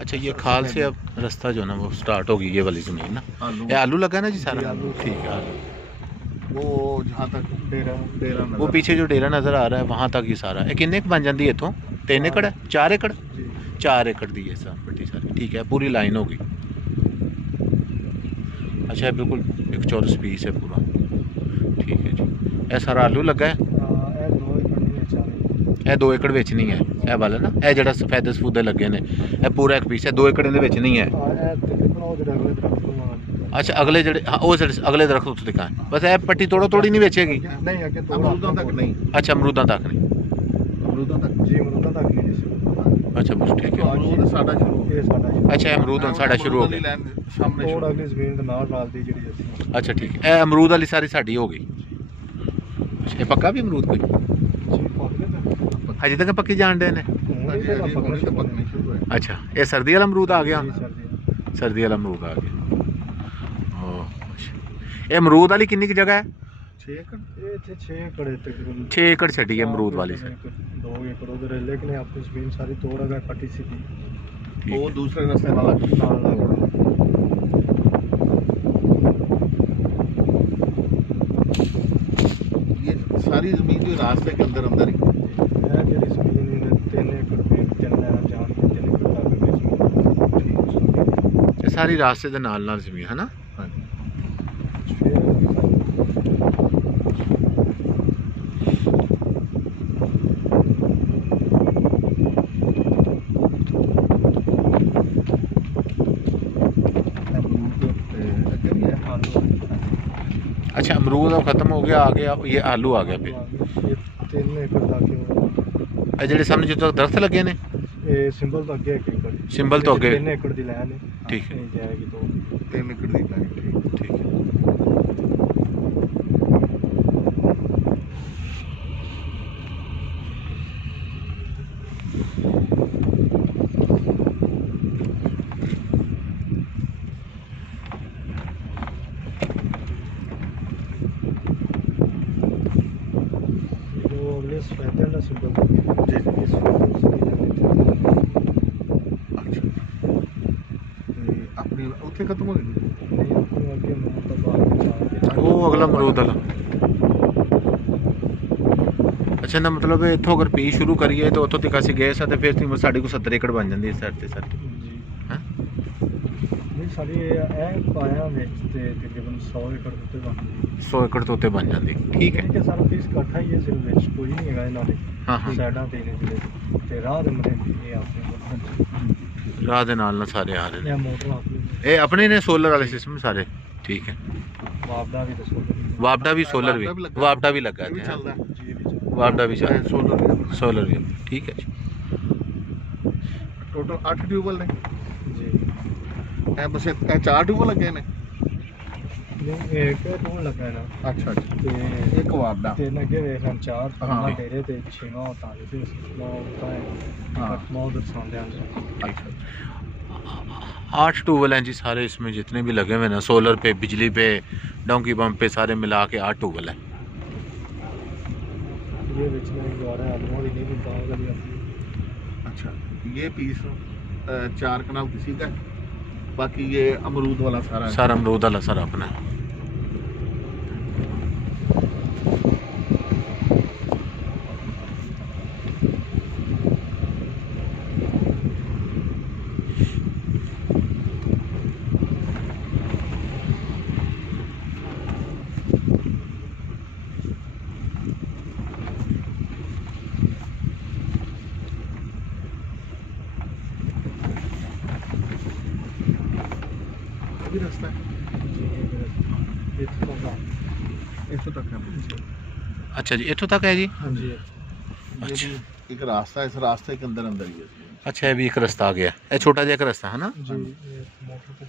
अच्छा ये खाल से अब रास्ता जो है ना वो स्टार्ट होगी, ये वाली ज़मीन ना। ये आलू लगा है ना जी सारा? आलू। ठीक है आलू। वो जहाँ तक डेरा डेरा वो पीछे जो डेरा नज़र आ रहा है वहाँ तक ही सारा है। किन्ने बन जाती है इतों? 3 एकड़ है? 4 एकड़? 4 एकड़ दी है सर पट्टी सारी। ठीक है पूरी लाइन होगी। अच्छा है बिल्कुल एक चौरस पीस है पूरा। ठीक है जी। ये सारा आलू लगा है? ਇਹ 2 ਏਕੜ ਵਿੱਚ ਨਹੀਂ ਹੈ ਇਹ ਵਾਲਾ ਨਾ, ਇਹ ਜਿਹੜਾ ਸਫੈਦੇ ਸਫੂਦੇ ਲੱਗੇ ਨੇ ਇਹ ਪੂਰਾ ਇੱਕ ਪੀਸ ਹੈ, 2 ਏਕੜ ਦੇ ਵਿੱਚ ਨਹੀਂ ਹੈ। ਅੱਛਾ ਅਗਲੇ ਜਿਹੜੇ ਹਾਂ ਉਹ ਜਿਹੜੇ ਅਗਲੇ ਦਰਖਤ ਉੱਤੇ ਦਿਖਾਏ ਬਸ ਇਹ ਪੱਟੀ ਤੋੜੋ ਤੋੜੀ ਨਹੀਂ ਵੇਚੇਗੀ? ਨਹੀਂ ਅੱਗੇ ਅਮਰੂਦਾਂ ਤੱਕ ਨਹੀਂ। ਅੱਛਾ ਅਮਰੂਦਾਂ ਤੱਕ ਨਹੀਂ। ਅਮਰੂਦਾਂ ਤੱਕ ਜੀ, ਅਮਰੂਦਾਂ ਤੱਕ ਨਹੀਂ ਜੀ। ਅੱਛਾ ਬਸ ਠੀਕ ਹੈ। ਅਮਰੂਦ ਸਾਡਾ ਸ਼ੁਰੂ ਹੋ ਗਿਆ। ਅੱਛਾ ਇਹ ਅਮਰੂਦ ਹੁਣ ਸਾਡਾ ਸ਼ੁਰੂ ਹੋ ਗਿਆ ਸਾਹਮਣੇ ਥੋੜਾ ਅਗਲੀ ਜ਼ਮੀਨ ਦੇ ਨਾਲ ਦੀ ਜਿਹੜੀ ਅਸੀਂ। ਅੱਛਾ ਠੀਕ ਹੈ ਇਹ ਅਮਰੂਦ ਵਾਲੀ ਸਾਰੀ ਸਾਡੀ ਹੋ ਗਈ। ਅੱਛਾ ਇਹ ਪੱਕਾ ਵੀ ਅਮਰੂਦ ਕੋਈ? ਹਜੇ ਤੱਕ ਪੱਕੀ ਜਾਣ ਡੇ ਨੇ? ਅੱਛਾ ਇਹ ਸਰਦੀ ਵਾਲਾ ਅਮਰੂਦ ਆ ਗਿਆ? ਸਰਦੀ ਵਾਲਾ ਅਮਰੂਦ ਆ ਗਿਆ। ਇਹ ਅਮਰੂਦ ਵਾਲੀ ਕਿੰਨੀ ਕੁ ਜਗ੍ਹਾ ਹੈ? 6 ਏਕੜ। ਇਹ ਇੱਥੇ 6 ਏਕੜ ਹੈ ਤਕਰੀਬਨ। 6 ਏਕੜ ਛੱਡੀ ਹੈ ਅਮਰੂਦ ਵਾਲੀ ਸਰ। 2 ਏਕੜ ਉਧਰ ਹੈ ਲੇਕਿन ਆਪਣੀ ਜ਼ਮੀਨ ਸਾਰੀ ਤੋੜ ਗया पट्टी सीधी। वो दूसरे रास्ते ਨਾਲ ये सारी जमीन जो रास्ते के अंदर अंदर ही है। ये जमीन 3 एकड़ पे 3 जान 3 एकड़ तक की ਇਹ ਸਾਰੀ ਰਾਸਤੇ ਦੇ ਨਾਲ ਨਾਲ ਜ਼ਮੀਨ ਹੈ ਨਾ? अच्छा अमरूद अब खत्म हो गया, आ गया ये आलू आ गया पे। 3 एकड़ तक ਜਿਹੜੇ ਸਾਹਮਣੇ ਜਿੱਥੇ ਦਰਖਤ ਲੱਗੇ ਨੇ ਇਹ ਸਿੰਬਲ ਤੋਂ ਅੱਗੇ 1 ਏਕੜ। ਸਿੰਬਲ ਤੋਂ ਅੱਗੇ 3 ਏਕੜ ਦੀ ਲਾइन है। ठीक है जाएगी तो 3 एकड़ ਦੀ ਲਾइन। ठीक है। सफेदे वाला सिंबल अपनी उत्थे खत्म हो गई। वो अगला अमरूद वाला। अच्छा ना मतलब इत्थों अगर पी शुरू करिए तो उतों तक असं गए तो फिर साढ़े को 70 एकड़ बन जाती है साइड से सर। साड़ी पाया तकरीबन 100 एकड़ उत्ते बन 100 एकड़ तो उत्ते बन जाती। ठीक है कि सारा पीस इकट्ठा ही है सिर्फ विच कोई नहीं है इन्होंने। हाँ हाँ साइडां ते ने जिले ते राह दे मरे ये आपने राह दे नाल ना सारे आ रहे ये मोटर आपने ये अपने ने सोलर वाले सिस्टम सारे। ठीक है वापडा भी तो सोलर वापडा भी सोलर भी वापडा भी लगा है वापडा भी चल सोलर भी। ठीक है टोटल 8 ट्यूबवेल ने जी। बस 4 ट्यूबवेल लगे ने एक टूल लगा है ना। अच्छा अच्छा एक वापडा तीन अगे देखन 4 5 तेरे ते 6 होता है फिर 9 होता है। हां 9 दर्शाते हैं। अच्छा 8 ट्यूबवेल हैं जी सारे इसमें जितने भी लगे हुए ना सोलर पे बिजली पे डोंकी पंप पे सारे मिला के 8 ट्यूबवेल है। ये बेचने द्वारा आलू भी नहीं पाएगा। अच्छा ये पीस 4 कनाल किसी का, बाकी ये अमरूद वाला सारा अमरूद वाला सारा अपना है। रास्ता है इत्थों तक है। अच्छा जी इत्थों तक है जी। हाँ जी अच्छा एक रास्ता है, इस रास्ते के अंदर अंदर ही है। अच्छा ये भी एक रास्ता आ गया, ये छोटा जहा एक रास्ता है ना जी। मोटर पे